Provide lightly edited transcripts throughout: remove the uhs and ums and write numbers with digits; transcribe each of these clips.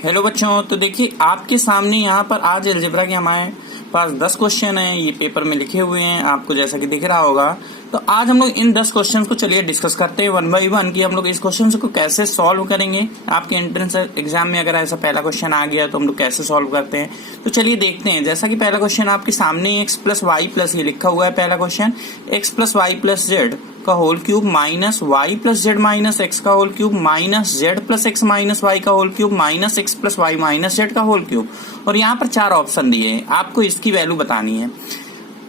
Hello बच्चों, तो देखिए आपके सामने यहाँ पर आज अलजेब्रा के हमारे पास 10 क्वेश्चन हैं। ये पेपर में लिखे हुए हैं आपको जैसा कि दिख रहा होगा। तो आज हम लोग इन 10 क्वेश्चंस को चलिए डिस्कस करते हैं वन बाय वन कि हम लोग इस क्वेश्चन को कैसे सॉल्व करेंगे। आपके एंट्रेंस एग्जाम में अगर ऐसा पहला क्वेश्चन आ गया तो हम लोग कैसे सॉल्व करते हैं, तो चलिए देखते हैं। जैसा कि पहला क्वेश्चन आपके सामने एक्स प्लस वाई प्लस ये लिखा हुआ है। पहला question x plus y plus z का whole cube minus y plus z minus x का whole cube minus z plus x minus y का whole cube minus x plus y minus z का whole cube. और यहाँ पर 4 option दिए हैं, आपको इसकी वैल्यू बतानी है।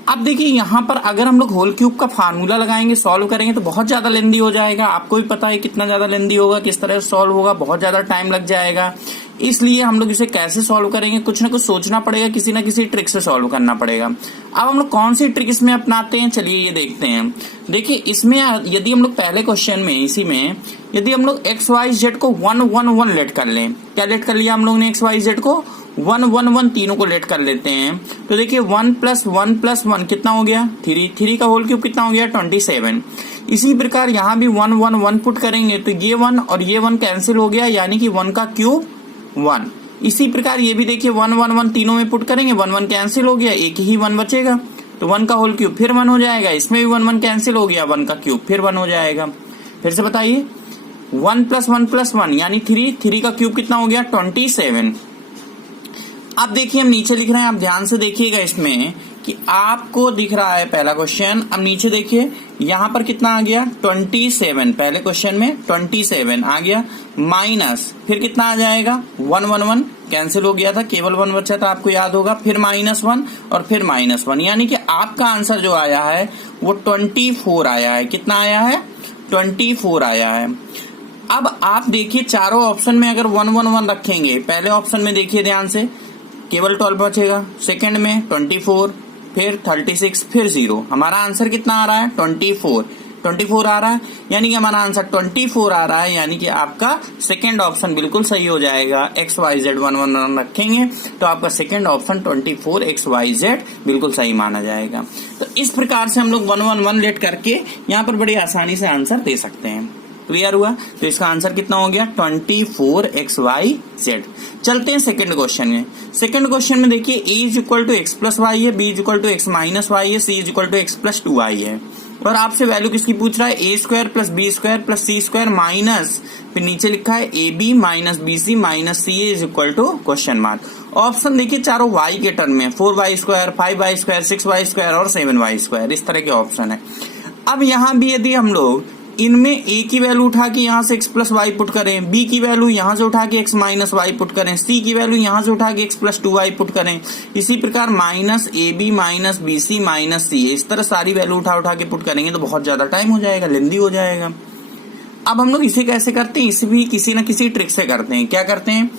अब देखिए यहाँ पर अगर हम लोग होल क्यूब का फार्मूला लगाएंगे, सॉल्व करेंगे तो बहुत ज्यादा लेंदी हो जाएगा। आपको भी पता है कितना ज्यादा लेंदी होगा, किस तरह से सॉल्व होगा, बहुत ज्यादा टाइम लग जाएगा। इसलिए हम लोग इसे कैसे सॉल्व करेंगे, कुछ ना कुछ सोचना पड़ेगा, किसी ना किसी ट्रिक से सॉल्व करना पड़ेगा। अब हम लोग कौन सी ट्रिक इसमें अपनाते हैं, चलिए ये देखते हैं। देखिए इसमें यदि हम लोग पहले क्वेश्चन में इसी में यदि हम लोग एक्स वाई जेड को 1 1 1 लेट कर लें, क्या लेट कर लिया हम लोग ने, एक्स वाई जेड को 1 1 1 तीनों को लेट कर लेते हैं। तो देखिए 1 + 1 + 1 कितना हो गया 3 का होल क्यूब कितना हो गया 27। इसी प्रकार यहाँ भी 1 1 1 पुट करेंगे तो ये 1 और ये 1 कैंसिल हो गया, यानी कि 1 का क्यूब 1। इसी प्रकार ये भी देखिए 1 1 1 तीनों में पुट करेंगे, 1 1 कैंसिल हो गया, एक ही 1 बचेगा तो 1 का होल क्यूब फिर 1 हो जाएगा। इसमें भी 1 1 कैंसिल हो गया, 1 का क्यूब फिर 1 हो जाएगा। फिर से बताइए 1 + 1 + 1 यानी 3 का क्यूब कितना हो गया 27। अब देखिए हम नीचे लिख रहे हैं, आप ध्यान से देखिएगा इसमें कि आपको दिख रहा है पहला क्वेश्चन। अब नीचे देखिए यहाँ पर कितना आ गया 27, पहले क्वेश्चन में 27 आ गया, माइनस फिर कितना आ जाएगा 1 1 1 कैंसिल हो गया था, केवल 1 बचा था, आपको याद होगा, फिर -1 और फिर -1, यानी कि आपका आंसर जो आया है वो 24 आया है। कितना आया है 24 आया है। अब आप देखिए चारों ऑप्शन में अगर 1 1 1 रखेंगे, पहले ऑप्शन में देखिए ध्यान से केवल 12 बचेगा, सेकंड में 24, फिर 36, फिर 0। हमारा आंसर कितना आ रहा है 24 आ रहा है, यानी कि हमारा आंसर 24 आ रहा है, यानी कि आपका सेकंड ऑप्शन बिल्कुल सही हो जाएगा। एक्स वाई जेड 1 1 1 रखेंगे तो आपका second option 24 x y z बिल्कुल सही माना जाएगा। तो इस प्रकार से हम लोग 1 1 1 लेट करके यहाँ पर बड़ी आसानी से आंसर दे सकते हैं। क्लियर हुआ? तो इसका आंसर कितना हो गया 24 एक्स वाई जेड। चलते हैं सेकंड क्वेश्चन में। सेकंड क्वेश्चन में देखिए a = x + y है, b = x - y है, c = x + 2y है। और आपसे वैल्यू किसकी पूछ रहा है a² + b² + c² माइनस, फिर नीचे लिखा है ab - bc - ca question mark. Option देखिए चारों y के टर्म में, 4y², 5y², 6y² और 7y², इस तरह के ऑप्शन है। अब यहाँ भी यदि हम लोग इनमें a की वैल्यू उठा के यहाँ से x + y पुट करें, b की वैल्यू यहाँ से उठा के x - y पुट करें, c की वैल्यू यहाँ से उठा के x + 2y पुट करें, इसी प्रकार -ab - bc - ca, इस तरह सारी वैल्यू उठा के पुट करेंगे तो बहुत ज्यादा टाइम हो जाएगा, लेंदी हो जाएगा। अब हम लोग इसे कैसे करते हैं, इसे भी किसी न किसी ट्रिक से करते हैं। क्या करते हैं,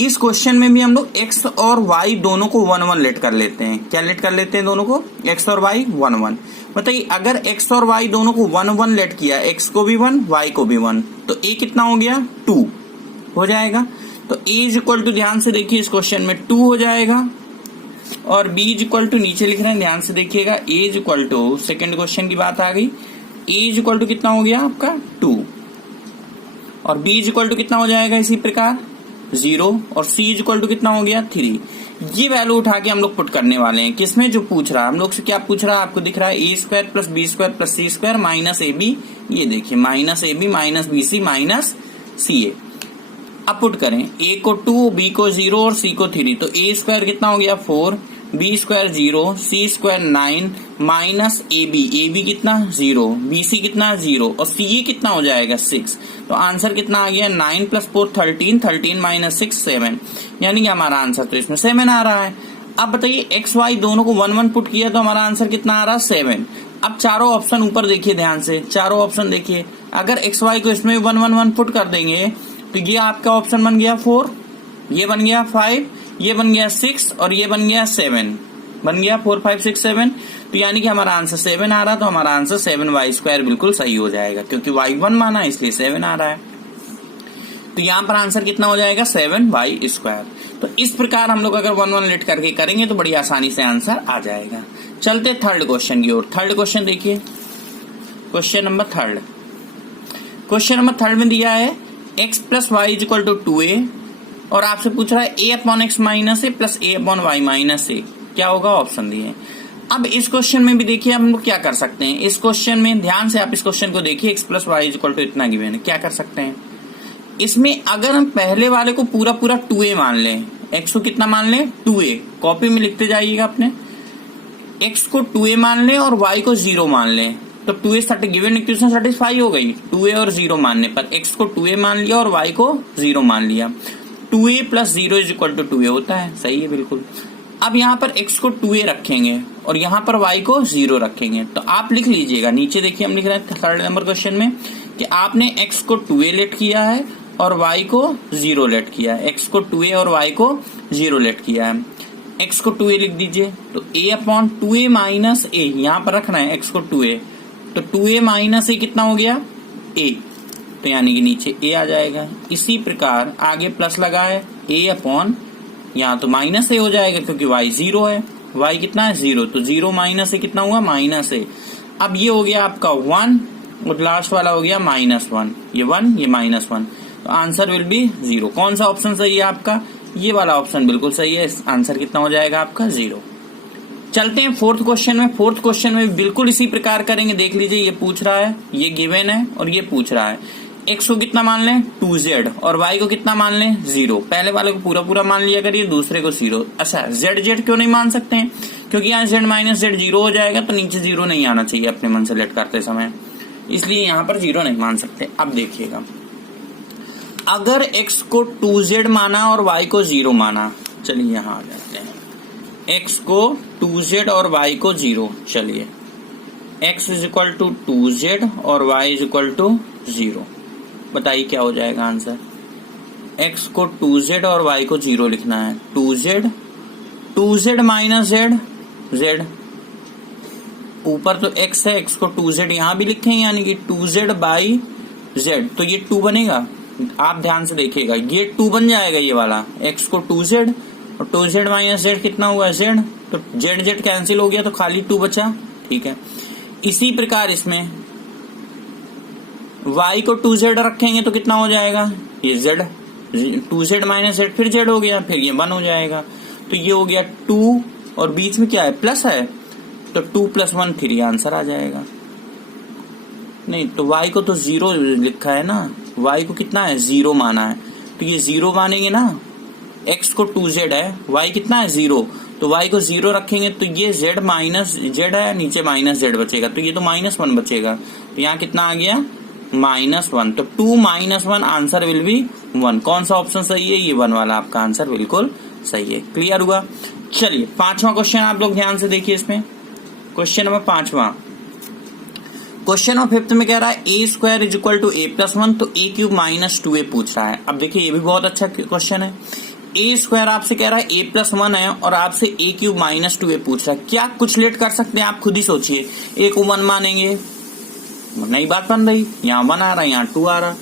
इस क्वेश्चन में भी हम लोग x और y दोनों को 1 1 लेट कर लेते हैं। क्या लेट कर लेते हैं दोनों को, x और y 1 1। बताइए अगर x और y दोनों को 1 1 लेट किया, x को भी 1 y को भी 1, तो a कितना हो गया 2 हो जाएगा। तो a ध्यान से देखिए इस क्वेश्चन में 2 हो जाएगा, और b नीचे लिख रहे हैं ध्यान से देखिएगा, a सेकेंड क्वेश्चन की बात आ गई, a कितना हो गया आपका 2, और b कितना हो जाएगा इसी प्रकार 0, और c कितना हो गया 3। ये वैल्यू उठा के हम लोग पुट करने वाले हैं किसमें, जो पूछ रहा है हम लोग से, क्या पूछ रहा है, आपको दिख रहा है a² + b² + c² minus ab, ये देखिए -ab - bc - ca। अब पुट करें, a को 2, b को 0 और c को 3, तो a² कितना हो गया 4, b² 0, c² 9 माइनस ab कितना 0, bc कितना 0 और ca कितना हो जाएगा 6। तो आंसर कितना आ गया 9 + 4 13, 13 - 6 7, यानी कि हमारा आंसर तो इसमें 7 आ रहा है। अब बताइए एक्स वाई दोनों को 1 1 पुट किया तो हमारा आंसर कितना आ रहा है 7। अब चारों ऑप्शन ऊपर देखिए ध्यान से, चारों ऑप्शन देखिए, अगर एक्स वाई को इसमें 1 1 1 पुट कर देंगे तो ये आपका ऑप्शन बन गया 4, ये बन गया 5, ये बन गया 6 और ये बन गया 7, बन गया 4 5 6 7। तो यानी कि हमारा आंसर 7 आ रहा है, तो हमारा आंसर 7y² बिल्कुल सही हो जाएगा, क्योंकि y 1 माना इसलिए 7 आ रहा है। तो यहाँ पर आंसर कितना हो जाएगा 7y²। तो इस प्रकार हम लोग अगर 1 1 लेट करके करेंगे तो बड़ी आसानी से आंसर आ जाएगा। चलते थर्ड क्वेश्चन की ओर। थर्ड क्वेश्चन देखिए, क्वेश्चन नंबर थर्ड में दिया है x + y = 2a और आपसे पूछ रहा है a upon x minus a plus a upon y minus a, क्या होगा ऑप्शन दिए। अब इस क्वेश्चन में भी देखिए हम लोग क्या कर सकते हैं, इस क्वेश्चन में ध्यान से आप इस क्वेश्चन को देखिए, x plus y is equal to इतना गिवन है, क्या कर सकते हैं इसमें, अगर हम पहले वाले को पूरा पूरा 2a मान लें, x को कितना मान लें 2a, कॉपी में लिखते जाइएगा अपने, x को 2a मान लें और y को 0 मान लें, तो 2a गिवन इक्वेशन सेटिस्फाई हो गई 2a और 0 मानने पर। x को 2a मान लिया और y को 0 मान लिया, 2a plus 0 is equal to 2a होता है, सही है बिल्कुल। अब यहाँ पर x को 2a रखेंगे और यहाँ पर y को 0 रखेंगे, तो आप लिख लीजिएगा, नीचे देखिए हम लिख रहे हैं थर्ड नंबर क्वेश्चन में कि आपने x को 2a लेट किया है और y को 0 लेट किया है, x को 2a और y को 0 लेट किया है। x को 2a लिख दीजिए, तो a upon 2a minus a यहाँ पर रखना है x को 2a, तो 2a माइनस a कितना हो गया a, तो यानी कि नीचे a आ जाएगा। इसी प्रकार आगे प्लस लगा है a अपॉन, यहाँ तो माइनस a हो जाएगा क्योंकि y 0 है, y कितना है 0, तो 0 माइनस a कितना हुआ माइनस a। अब ये हो गया आपका 1 और लास्ट वाला हो गया -1, ये 1 ये -1, तो आंसर विल बी 0। कौन सा ऑप्शन सही है आपका, ये वाला ऑप्शन बिल्कुल सही है, आंसर कितना हो जाएगा आपका 0। चलते हैं फोर्थ क्वेश्चन में। फोर्थ क्वेश्चन में बिल्कुल इसी प्रकार करेंगे, देख लीजिए, ये पूछ रहा है, ये गिवन है और ये पूछ रहा है, x को कितना मान लें 2z और y को कितना मान लें 0, पहले वाले को पूरा पूरा मान लिया करिए, दूसरे को 0। अच्छा z क्यों नहीं मान सकते हैं, क्योंकि यहाँ z माइनस z 0 हो जाएगा, तो नीचे 0 नहीं आना चाहिए अपने मन से लेट करते समय, इसलिए यहाँ पर 0 नहीं मान सकते। अब देखिएगा, अगर x को 2z माना और y को 0 माना, चलिए यहाँ आ जाते हैं, x को 2z और y को 0, चलिए x is equal to 2z और y इज इक्वल टू 0, बताइए क्या हो जाएगा आंसर। x को 2z और y को 0 लिखना है, 2z माइनस z, ऊपर तो x है, x को 2z यहाँ भी लिखें, यानी कि 2z बाई z, तो ये 2 बनेगा, आप ध्यान से देखिएगा, ये 2 बन जाएगा ये वाला, x को 2z और 2z माइनस z कितना हुआ z, तो z कैंसिल हो गया तो खाली 2 बचा, ठीक है। इसी प्रकार इसमें y को 2z रखेंगे तो कितना हो जाएगा, ये z, 2z माइनस z फिर z हो गया, फिर ये 1 हो जाएगा, तो ये हो गया 2 और बीच में क्या है प्लस है, तो 2 + 1 3 आंसर आ जाएगा। नहीं तो y को तो 0 लिखा है ना, y को कितना है 0 माना है, तो ये 0 मानेंगे ना, x को 2z है, y कितना है 0, तो y को 0 रखेंगे तो ये z माइनस z है, नीचे माइनस z बचेगा, तो ये तो -1 बचेगा, तो यहाँ कितना आ गया -1, तो 2 - 1 आंसर विल बी 1। कौन सा ऑप्शन सही है, ये 1 वाला आपका आंसर बिल्कुल सही है। क्लियर हुआ। चलिए पांचवा क्वेश्चन आप लोग ध्यान से देखिए, इसमें क्वेश्चन नंबर 5वां, क्वेश्चन नंबर 5th में कह रहा है a square is equal to a+1, तो a क्यूब माइनस 2a पूछ रहा है। अब देखिए ये भी बहुत अच्छा क्वेश्चन है, a स्क्वायर आपसे कह रहा है a+1 है और आपसे a क्यूब माइनस 2a पूछ रहा है, क्या कुछ लेट कर सकते हैं आप खुद ही सोचिए। a को 1 मानेंगे, नई बात बन रही, यहाँ 1 आ रहा है, यहाँ 2 आ रहा,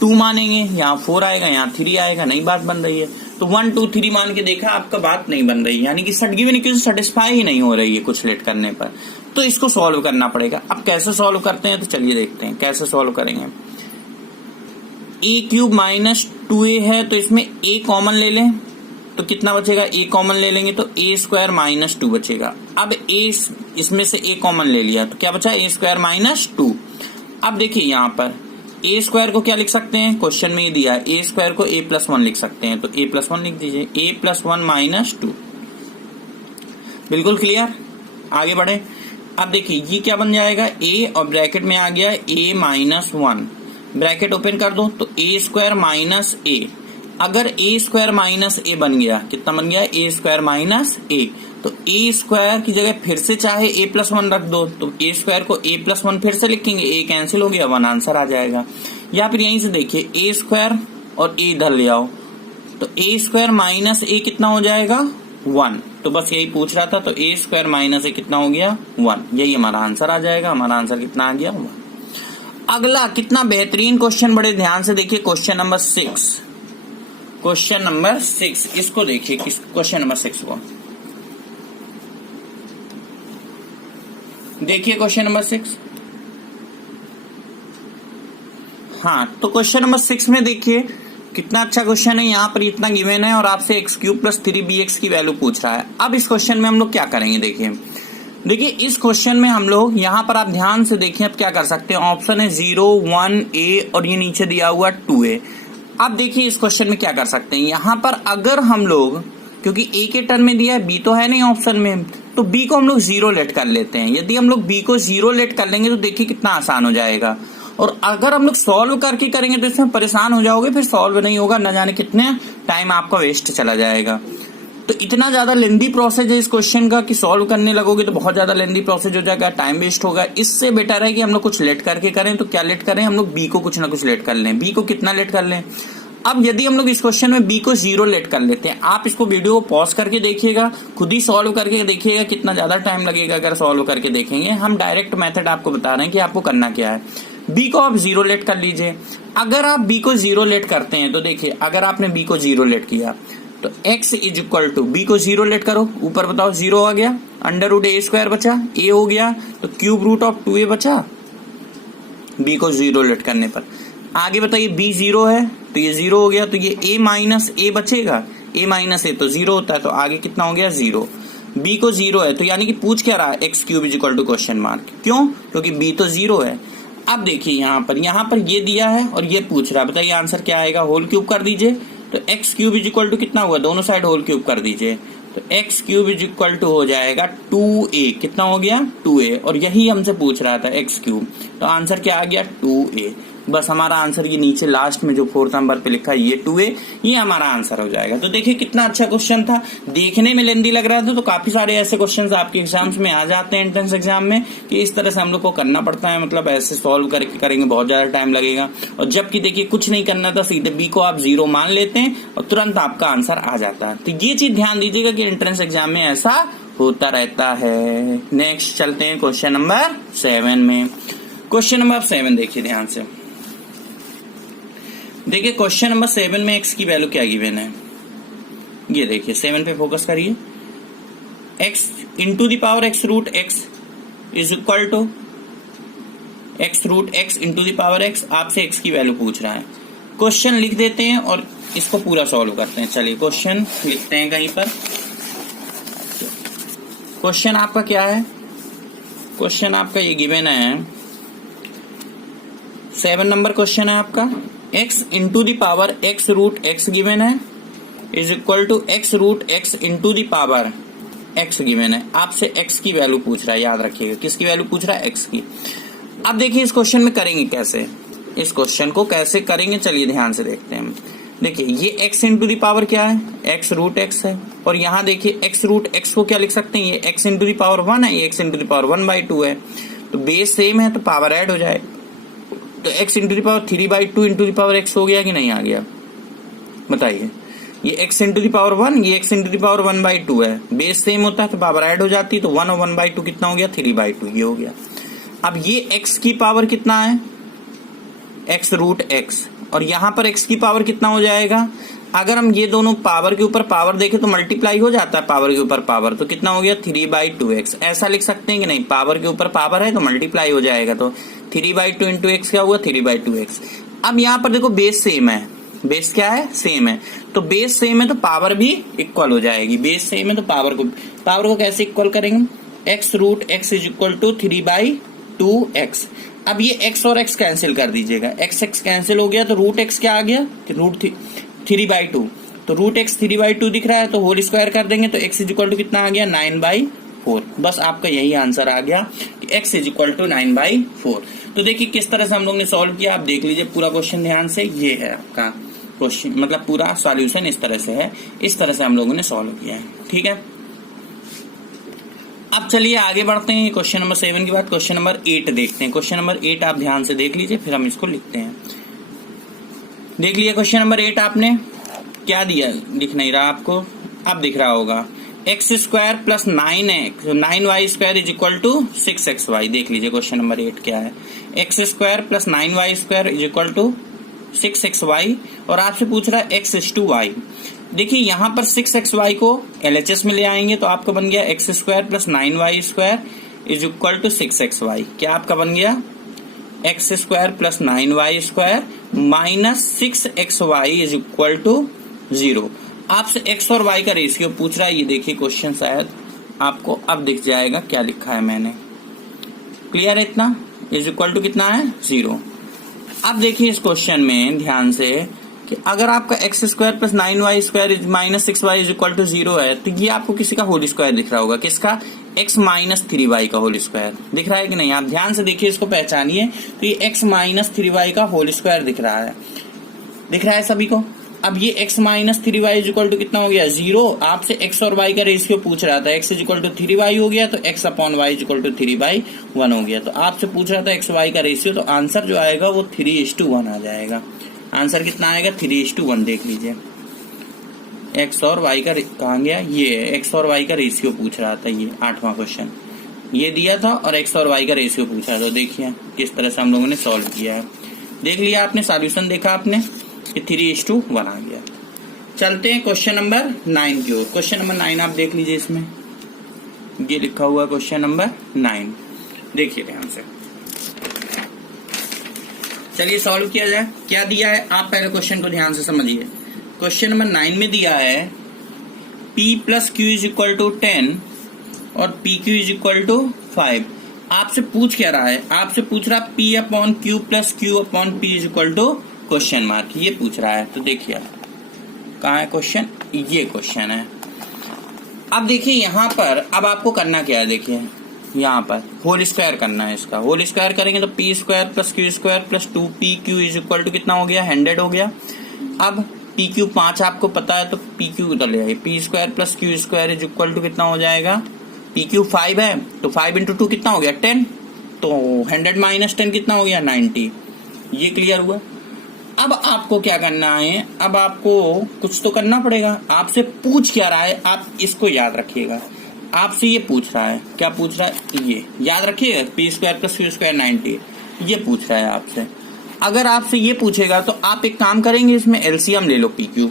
2 मानेंगे, यहाँ 4 आएगा, यहाँ 3 आएगा, नई बात बन रही है। तो 1 2 3 मान के देखा, आपका बात नहीं बन रही, यानी कि गिवन इक्वेशन सेटिस्फाई ही नहीं हो रही है कुछ लेट करने पर, तो इसको सॉल्व करना पड़ेगा। अब कैसे सॉल्व करते हैं, तो चलिए देखते हैं कैसे सॉल्व करेंगे। a क्यूब माइनस 2a है, तो इसमें a कॉमन ले लें, तो कितना बचेगा, a कॉमन ले लेंगे तो a स्क्वायर माइनस 2 बचेगा। अब a इसमें से a कॉमन ले लिया तो क्या बचा, a स्क्वायर माइनस 2। अब देखिए यहाँ पर a स्क्वायर को क्या लिख सकते हैं, क्वेश्चन में ही दिया है, a स्क्वायर को a+1 लिख सकते हैं, तो a+1 लिख दीजिए, a+1 माइनस 2, बिल्कुल क्लियर। आगे बढ़े, अब देखिए ये क्या बन जाएगा, a और ब्रैकेट में आ गया a-1, ब्रैकेट ओपन कर दो तो a स्क्वायर माइनस a, अगर a स्क्वायर माइनस a बन गया, कितना बन गया, a स्क्वायर माइनस a, तो a स्क्वायर की जगह फिर से चाहे a+1 रख दो, तो a स्क्वायर को a+1 फिर से लिखेंगे, a कैंसिल हो गया, 1 आंसर आ जाएगा। या फिर यहीं से देखिए a स्क्वायर और a इधर ले आओ, तो a स्क्वायर माइनस a कितना हो जाएगा 1, तो बस यही पूछ रहा था, तो a स्क्वायर माइनस a कितना हो गया 1, यही हमारा आंसर आ जाएगा। हमारा आंसर कितना आ गया 1। अगला कितना बेहतरीन क्वेश्चन, बड़े ध्यान से देखिए, क्वेश्चन नंबर 6, क्वेश्चन नंबर 6, इसको देखिए, क्वेश्चन नंबर 6 को देखिए, क्वेश्चन नंबर 6। हाँ, तो क्वेश्चन नंबर 6 में देखिए कितना अच्छा क्वेश्चन है। यहाँ पर इतना गिवन है और आपसे एक्स क्यूब प्लस 3bx की वैल्यू पूछ रहा है। अब इस क्वेश्चन में हम लोग क्या करेंगे, देखिए इस क्वेश्चन में हम लोग यहाँ पर आप ध्यान से देखिए अब क्या कर सकते हैं। ऑप्शन है 0, 1, a और ये नीचे दिया हुआ 2a। अब देखिए इस क्वेश्चन में क्या कर सकते हैं। यहाँ पर अगर हम लोग, क्योंकि a के टर्म में दिया है, b तो है नहीं ऑप्शन में, तो b को हम लोग 0 लेट कर लेते हैं। यदि हम लोग b को 0 लेट कर लेंगे तो देखिए कितना आसान हो जाएगा। और अगर हम लोग सॉल्व करके करेंगे तो इसमें परेशान हो जाओगे, फिर सॉल्व नहीं होगा, न जाने कितने टाइम आपका वेस्ट चला जाएगा। तो इतना ज्यादा लेंदी प्रोसेस है इस क्वेश्चन का कि सॉल्व करने लगोगे तो बहुत ज्यादा लेंदी प्रोसेस हो जाएगा, टाइम वेस्ट होगा। इससे बेटर है कि हम लोग कुछ लेट करके करें। तो क्या लेट करें, हम लोग बी को कुछ ना कुछ लेट कर लें। बी को कितना लेट कर लें। अब यदि हम लोग इस क्वेश्चन में बी को 0 लेट कर लेते हैं, आप इसको वीडियो को पॉज करके देखिएगा, खुद ही सॉल्व करके देखिएगा कितना ज्यादा टाइम लगेगा अगर सॉल्व करके देखेंगे। हम डायरेक्ट मेथड आपको बता रहे हैं कि आपको करना क्या है। बी को आप 0 लेट कर लीजिए। अगर आप बी को 0 लेट करते हैं तो देखिए, अगर आपने बी को 0 लेट किया तो x is equal to, b को 0 लेट करो, ऊपर बताओ 0 आ गया, अंडर रूट a² बचा, a हो गया, तो क्यूब रूट ऑफ 2a बचा बी को 0 लेट करने पर। आगे बताइए b 0 है तो ये 0 हो गया, तो ये a माइनस a बचेगा, a माइनस a तो 0 होता है, तो आगे कितना हो गया 0। b को 0 है तो यानी कि पूछ क्या रहा है, x cube is equal to question mark. क्यों, क्योंकि b तो 0 है। अब देखिए यहाँ पर ये दिया है और ये पूछ रहा है, बताइए आंसर क्या आएगा। होल क्यूब कर दीजिए, तो x cube is equal to कितना हुआ, दोनों साइड होल क्यूब कर दीजिए, तो x cube is equal to हो जाएगा 2a। कितना हो गया 2a, और यही हमसे पूछ रहा था एक्स क्यूब, तो आंसर क्या आ गया 2a। बस हमारा आंसर ये नीचे लास्ट में जो 4th नंबर पे लिखा है ये 2a, ये हमारा आंसर हो जाएगा। तो देखिए कितना अच्छा क्वेश्चन था, देखने में लेंदी लग रहा था। तो काफी सारे ऐसे क्वेश्चंस आपके एग्जाम्स में आ जाते हैं, एंट्रेंस एग्जाम में, कि इस तरह से हम लोग को करना पड़ता है। मतलब ऐसे सॉल्व करके करेंगे बहुत ज्यादा टाइम लगेगा। और जबकि देखिए कुछ नहीं करना था, सीधे बी को आप 0 मान लेते हैं और तुरंत आपका आंसर आ जाता है। तो ये चीज ध्यान दीजिएगा कि एंट्रेंस एग्जाम में ऐसा होता रहता है। नेक्स्ट चलते हैं क्वेश्चन नंबर 7 में। क्वेश्चन नंबर 7 देखिए ध्यान से। देखिए क्वेश्चन नंबर 7 में x की वैल्यू क्या गिवन है, ये देखिए 7 पे फोकस करिए। x into the power x root x is equal to x root x into the power x। आपसे x की वैल्यू पूछ रहा है। क्वेश्चन लिख देते हैं और इसको पूरा सॉल्व करते हैं। चलिए क्वेश्चन लिखते हैं कहीं पर। क्वेश्चन आपका क्या है, क्वेश्चन आपका ये गिवन है, 7 नंबर क्वेश्चन है आपका। x into the power x root x given है is equal to x root x into the power x given है। आपसे x की वैल्यू पूछ रहा है, याद रखिएगा किसकी वैल्यू पूछ रहा है, x की। अब देखिए इस क्वेश्चन में करेंगे कैसे, इस क्वेश्चन को कैसे करेंगे, चलिए ध्यान से देखते हैं। देखिए ये x इंटू द पावर क्या है, x रूट x है, और यहाँ देखिए x रूट x को क्या लिख सकते हैं, ये x इंटू द पावर 1 है, ये x इंटू द पावर 1/2 है। तो बेस सेम है तो पावर ऐड हो जाए, तो x into the power 3/2 into the power x हो गया कि नहीं आ गया, बताइए। ये x इंटू द पावर 1, ये x इंटू द पावर 1/2 है, बेस सेम होता है तो पावर ऐड हो जाती है, तो 1 और 1/2 कितना हो गया 3/2, ये हो गया। अब ये x की पावर कितना है, x रूट x, और यहाँ पर x की पावर कितना हो जाएगा, अगर हम ये दोनों पावर के ऊपर पावर देखें तो मल्टीप्लाई हो जाता है पावर के ऊपर पावर, तो कितना हो गया 3/2x। ऐसा लिख सकते हैं कि नहीं, पावर के ऊपर पावर है तो मल्टीप्लाई हो जाएगा, तो 3/2 इंटू x क्या हुआ 3/2x। अब यहाँ पर देखो बेस सेम है, बेस क्या है सेम है, तो बेस सेम है तो पावर भी इक्वल हो जाएगी। बेस सेम है तो पावर को कैसे इक्वल करेंगे, x root x is equal to 3/2x। अब ये x और x कैंसिल कर दीजिएगा, x कैंसिल हो गया तो रूट x क्या आ गया, रूट 3/2, तो रूट x 3/2 दिख रहा है तो होल स्क्वायर कर देंगे तो x इज इक्वल टू कितना आ गया 9/4। बस आपका यही आंसर आ गया कि x इज इक्वल टू 9/4। तो देखिए किस तरह से हम लोग ने सॉल्व किया, आप देख लीजिए पूरा क्वेश्चन ध्यान से। ये है आपका क्वेश्चन, मतलब पूरा सॉल्यूशन इस तरह से है, इस तरह से हम लोगों ने सॉल्व किया है, ठीक है। अब चलिए आगे बढ़ते हैं, क्वेश्चन नंबर 7 के बाद क्वेश्चन नंबर 8 देखते हैं। क्वेश्चन नंबर 8 आप ध्यान से देख लीजिए, फिर हम इसको लिखते हैं। देख लिया क्वेश्चन नंबर 8 आपने, क्या दिया दिख नहीं रहा आपको, अब दिख रहा होगा, x² plus 9y² is equal to 6xy। देख लीजिए क्वेश्चन नंबर 8 क्या है, x² plus 9y² is equal to 6xy, और आपसे पूछ रहा है x is to y। देखिए यहाँ पर 6xy को LHS में ले आएंगे तो आपका बन गया x² plus 9y² is equal to 6xy। क्या आपका बन गया, x square plus 9y square minus 6xy is equal to 0। आपसे x और y का रेशियो पूछ रहा है। ये देखिए क्वेश्चन शायद आपको अब दिख जाएगा क्या लिखा है मैंने। क्लियर है इतना? इज इक्वल टू कितना है? 0। अब देखिए इस क्वेश्चन में ध्यान से कि अगर आपका x square plus 9y square minus 6y is equal to 0 है तो ये आपको किसी का होल स्क्वायर दिख रहा होगा। किसका? x माइनस 3y का होल स्क्वायर दिख रहा है कि नहीं? आप ध्यान से देखिए, इसको पहचानिए। तो ये x माइनस 3y का होल स्क्वायर दिख रहा है। दिख रहा है सभी को? अब ये x minus 3y is equal to कितना हो गया? 0। आपसे x और y का रेशियो पूछ रहा था। x is equal to 3y हो गया तो x upon y is equal to 3/1 हो गया। तो आपसे पूछ रहा था x y का रेशियो, तो आंसर जो आएगा वो 3:1 आ जाएगा। आंसर कितना आएगा? 3:1। देख लीजिए x और y का कहाँ गया? ये x और y का रेशियो पूछ रहा था। ये 8वां क्वेश्चन ये दिया था और x और y का रेशियो पूछा था। तो देखिए किस तरह से हम लोगों ने सॉल्व किया है। देख लिया आपने, सॉल्यूशन देखा आपने कि 3:1 आ गया। चलते हैं क्वेश्चन नंबर 9 की ओर। क्वेश्चन नंबर 9 आप देख लीजिए, इसमें ये लिखा हुआ क्वेश्चन नंबर 9। देखिए ध्यान से, चलिए सॉल्व किया जाए। क्या दिया है आप पहले क्वेश्चन को ध्यान से समझिए। क्वेश्चन नंबर 9 में दिया है p plus q is equal to 10 और p q is equal to 5। आपसे पूछ क्या रहा है? आपसे पूछ रहा p upon q plus q upon p is equal to question mark, ये पूछ रहा है। तो देखिए कहाँ है क्वेश्चन? ये क्वेश्चन है। अब देखिए यहाँ पर अब आपको करना क्या है? देखिए यहाँ पर होल स्क्वायर करना है। इसका होल स्क्वायर करेंगे तो p square plus q square plus 2pq is equal to कितना हो गया? 100 हो गया। अब पी क्यू 5 आपको पता है तो पी क्यू उधर ले आइए। P square plus q square is equal to कितना हो जाएगा? पी क्यू 5 है तो 5 इंटू 2 कितना हो गया? 10। तो 100 माइनस 10 कितना हो गया? 90। ये क्लियर हुआ। अब आपको क्या करना है? अब आपको कुछ तो करना पड़ेगा। आपसे पूछ क्या रहा है? आप इसको याद रखिएगा। आपसे ये पूछ रहा है, क्या पूछ रहा है? ये याद रखिएगा, P square plus q square 90 ये पूछ रहा है आपसे। अगर आपसे ये पूछेगा तो आप एक काम करेंगे, इसमें एलसीएम ले लो। पी क्यू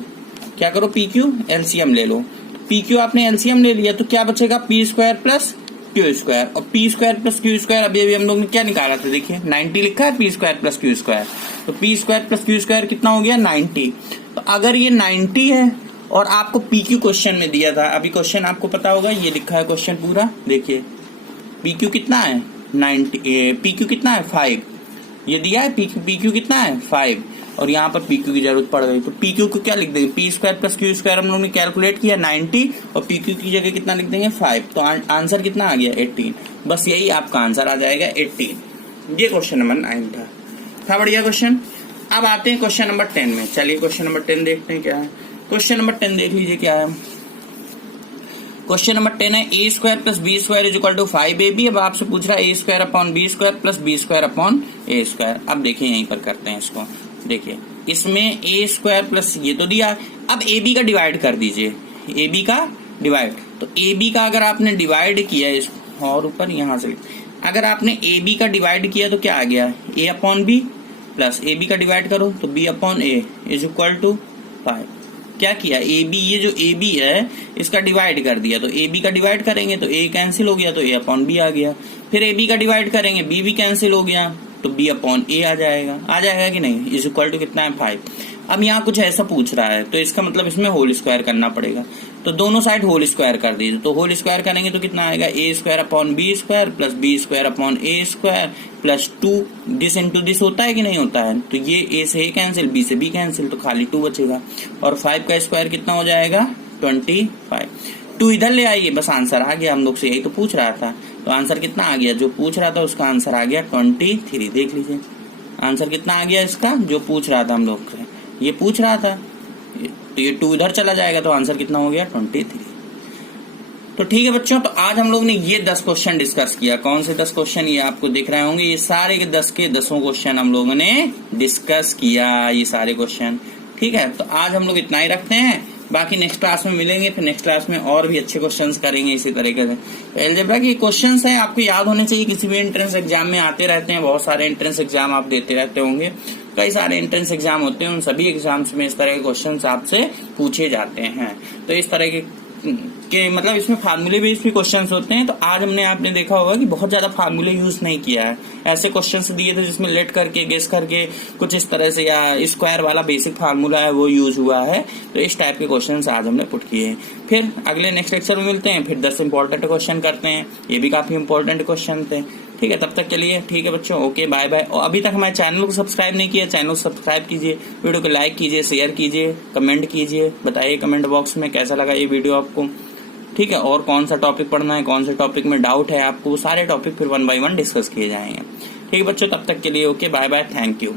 क्या करो? पी क्यू एलसीएम ले लो। पी क्यू आपने एलसीएम ले लिया तो क्या बचेगा? P square plus q square. और p square plus q square अभी हम लोग ने क्या निकाला था? देखिए 90 लिखा है p square plus q square. तो p square plus q square कितना हो गया? 90। तो अगर ये 90 है और आपको पी क्यू क्वेश्चन में दिया था, अभी क्वेश्चन आपको पता होगा, ये लिखा है क्वेश्चन पूरा। देखिए पी क्यू कितना है? 90। पी क्यू कितना है? 5। ये दिया है पी क्यू कितना है? 5। और यहाँ पर पी क्यू की जरूरत पड़ गई तो पी क्यू को क्या लिख देंगे? P square plus q square हम लोग ने कैलकुलेट किया 90 और पी क्यू की जगह कितना लिख देंगे? 5। तो आंसर कितना आ गया? 18। बस यही आपका आंसर आ जाएगा 18। ये क्वेश्चन नंबर 9 था बढ़िया क्वेश्चन। अब आते हैं क्वेश्चन नंबर 10 में। चलिए क्वेश्चन नंबर 10 देखते हैं क्या है। क्वेश्चन नंबर 10 देख लीजिए क्या है। क्वेश्चन नंबर 10 है a square plus b square is equal to 5ab। अब आपसे पूछ रहा है a square upon b square plus b square upon a square. अब देखिए यहीं पर करते हैं इसको। देखिए इसमें ए स्क्वायर प्लस ये तो दिया, अब ए बी का डिवाइड कर दीजिए। ए बी का डिवाइड, तो ए बी का अगर आपने डिवाइड किया इस और ऊपर यहाँ से अगर आपने ए बी का डिवाइड किया तो क्या आ गया? A upon b plus a b का डिवाइड करो तो b upon a is equal to 5। क्या किया? ए बी, ये जो ए बी है इसका डिवाइड कर दिया। तो ए बी का डिवाइड करेंगे तो ए कैंसिल हो गया तो ए अपॉन बी आ गया। फिर ए बी का डिवाइड करेंगे बी भी कैंसिल हो गया तो बी अपॉन ए आ जाएगा कि नहीं? इज इक्वल टू कितना है? 5। अब यहाँ कुछ ऐसा पूछ रहा है तो इसका मतलब इसमें होल स्क्वायर करना पड़ेगा। तो दोनों साइड होल स्क्वायर कर दीजिए। तो होल स्क्वायर करेंगे तो कितना आएगा? A square upon b square plus b square upon a square plus 2 this into this होता है कि नहीं होता है? तो ये ए से ए कैंसिल, बी से बी कैंसिल, तो खाली 2 बचेगा। और 5 का स्क्वायर कितना हो जाएगा? 25। 2 इधर ले आइए, बस आंसर आ गया। हम लोग से यही तो पूछ रहा था। तो आंसर कितना आ गया? जो पूछ रहा था उसका आंसर आ गया 23। देख लीजिए आंसर कितना आ गया इसका, जो पूछ रहा था हम लोग से। ये पूछ रहा था तो ये 2 इधर चला जाएगा तो आंसर कितना हो गया? 23। तो ठीक है बच्चों, तो आज हम लोग ने ये 10 क्वेश्चन डिस्कस किया। कौन से 10 क्वेश्चन? ये आपको दिख रहे होंगे। ये सारे के 10 क्वेश्चन हम लोगों ने डिस्कस किया, ये सारे क्वेश्चन। ठीक है, तो आज हम लोग इतना ही रखते हैं। बाकी नेक्स्ट क्लास में मिलेंगे, फिर नेक्स्ट क्लास में और भी अच्छे क्वेश्चंस करेंगे इसी तरीके से। अलजेब्रा के क्वेश्चंस हैं, आपको याद होने चाहिए। किसी भी एंट्रेंस एग्जाम में आते रहते हैं, बहुत सारे एंट्रेंस एग्जाम आप देते रहते होंगे। कई सारे एंट्रेंस एग्जाम होते हैं, उन सभी एग्जाम्स में इस तरह के क्वेश्चंस आपसे पूछे जाते हैं। तो इस तरह के कि मतलब इसमें फार्मूले बेस्ड भी क्वेश्चंस होते हैं। तो आज हमने आपने देखा होगा कि बहुत ज्यादा फार्मूले यूज नहीं किया है, ऐसे क्वेश्चंस दिए थे जिसमें लेट करके गेस करके कुछ इस तरह से, या स्क्वायर वाला बेसिक फार्मूला है वो यूज हुआ है। तो इस टाइप के क्वेश्चंस आज हमने पुट किए हैं। फिर अगले नेक्स्ट लेक्चर में मिलते हैं, फिर 10 इंपॉर्टेंट क्वेश्चन करते हैं, ये भी काफी इंपॉर्टेंट क्वेश्चन थे। ठीक है, तब तक के लिए ठीक है बच्चों, ओके बाय बाय। और अभी तक हमारे चैनल को सब्सक्राइब नहीं किया, चैनल को सब्सक्राइब कीजिए, वीडियो को लाइक कीजिए, शेयर कीजिए, कमेंट कीजिए, बताइए कमेंट बॉक्स में कैसा लगा ये वीडियो आपको। ठीक है, और कौन सा टॉपिक पढ़ना है, कौन से टॉपिक में डाउट है आपको, वो सारे टॉपिक फिर 1 by 1 डिस्कस किए जाएंगे। ठीक है बच्चों, तब तक के लिए okay bye bye, thank you.